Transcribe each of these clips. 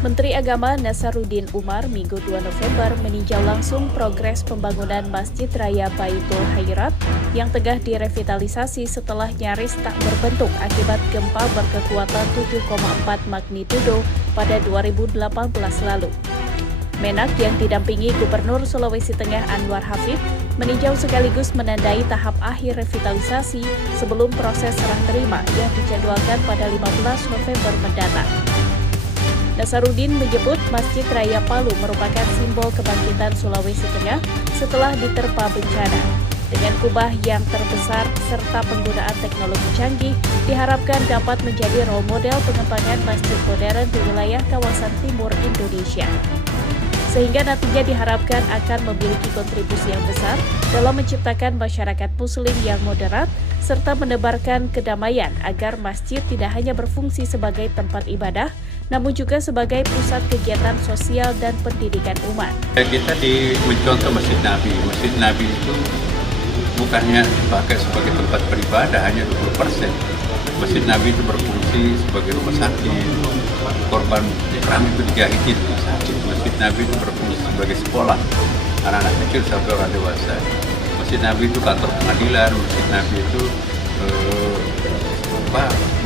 Menteri Agama Nasaruddin Umar Minggu 2 November meninjau langsung progres pembangunan Masjid Raya Baitul Khairat yang tengah direvitalisasi setelah nyaris tak berbentuk akibat gempa berkekuatan 7,4 magnitudo pada 2018 lalu. Menak yang didampingi Gubernur Sulawesi Tengah Anwar Hafid meninjau sekaligus menandai tahap akhir revitalisasi sebelum proses serah terima yang dijadwalkan pada 15 November mendatang. Nasaruddin menyebut Masjid Raya Palu merupakan simbol kebangkitan Sulawesi Tengah setelah diterpa bencana. Dengan kubah yang terbesar serta penggunaan teknologi canggih, diharapkan dapat menjadi role model pengembangan masjid modern di wilayah kawasan timur Indonesia. Sehingga nantinya diharapkan akan memiliki kontribusi yang besar dalam menciptakan masyarakat Muslim yang moderat serta menebarkan kedamaian agar masjid tidak hanya berfungsi sebagai tempat ibadah, namun juga sebagai pusat kegiatan sosial dan pendidikan umat. Kita mencontoh Masjid Nabi. Masjid Nabi itu bukannya dipakai sebagai tempat beribadah hanya 20%. Masjid Nabi itu berfungsi sebagai rumah sakit, korban perang itu dijahit rumah sakit. Masjid Nabi itu berfungsi sebagai sekolah, anak-anak kecil sampai orang dewasa. Masjid Nabi itu kantor pengadilan, Masjid Nabi itu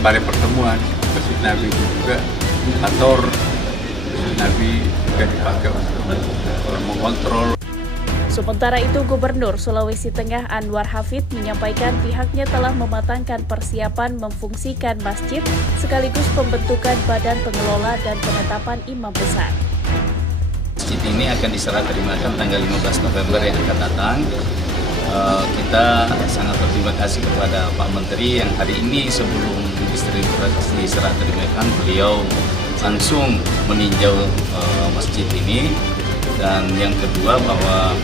balai pertemuan, Masjid Nabi itu juga kantor, Masjid Nabi juga dipakai untuk mengontrol. Sementara itu, Gubernur Sulawesi Tengah Anwar Hafid menyampaikan pihaknya telah mematangkan persiapan memfungsikan masjid sekaligus pembentukan badan pengelola dan penetapan imam besar. Masjid ini akan diserah terimakan tanggal 15 November yang akan datang. Kita sangat berterima kasih kepada Pak Menteri yang hari ini sebelum diserah terimakan beliau langsung meninjau masjid ini. Dan yang kedua bahwa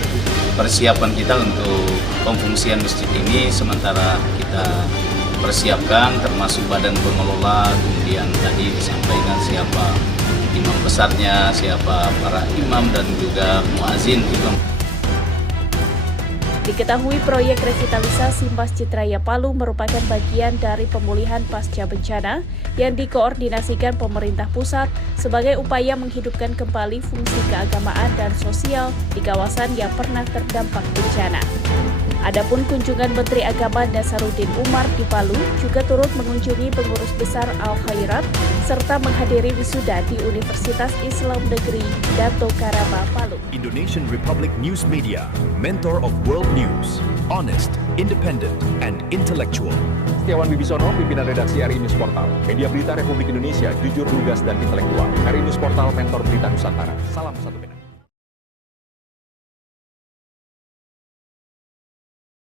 persiapan kita untuk pemfungsian masjid ini sementara kita persiapkan termasuk badan pengelola, kemudian tadi disampaikan siapa imam besarnya, siapa para imam dan juga muazin juga. Diketahui proyek revitalisasi Masjid Raya Palu merupakan bagian dari pemulihan pasca bencana yang dikoordinasikan pemerintah pusat sebagai upaya menghidupkan kembali fungsi keagamaan dan sosial di kawasan yang pernah terdampak bencana. Adapun kunjungan Menteri Agama Nasaruddin Umar di Palu juga turut mengunjungi pengurus besar Al-Khairat serta menghadiri wisuda di Universitas Islam Negeri Dato Karaba Palu. Indonesian Republic News Media, mentor of world news, honest, independent, and intellectual. Setiawan Wibisono, pimpinan redaksi RI News Portal. Media berita Republik Indonesia, jujur, lugas, dan intelektual. RI News Portal, mentor berita Nusantara. Salam satu beda.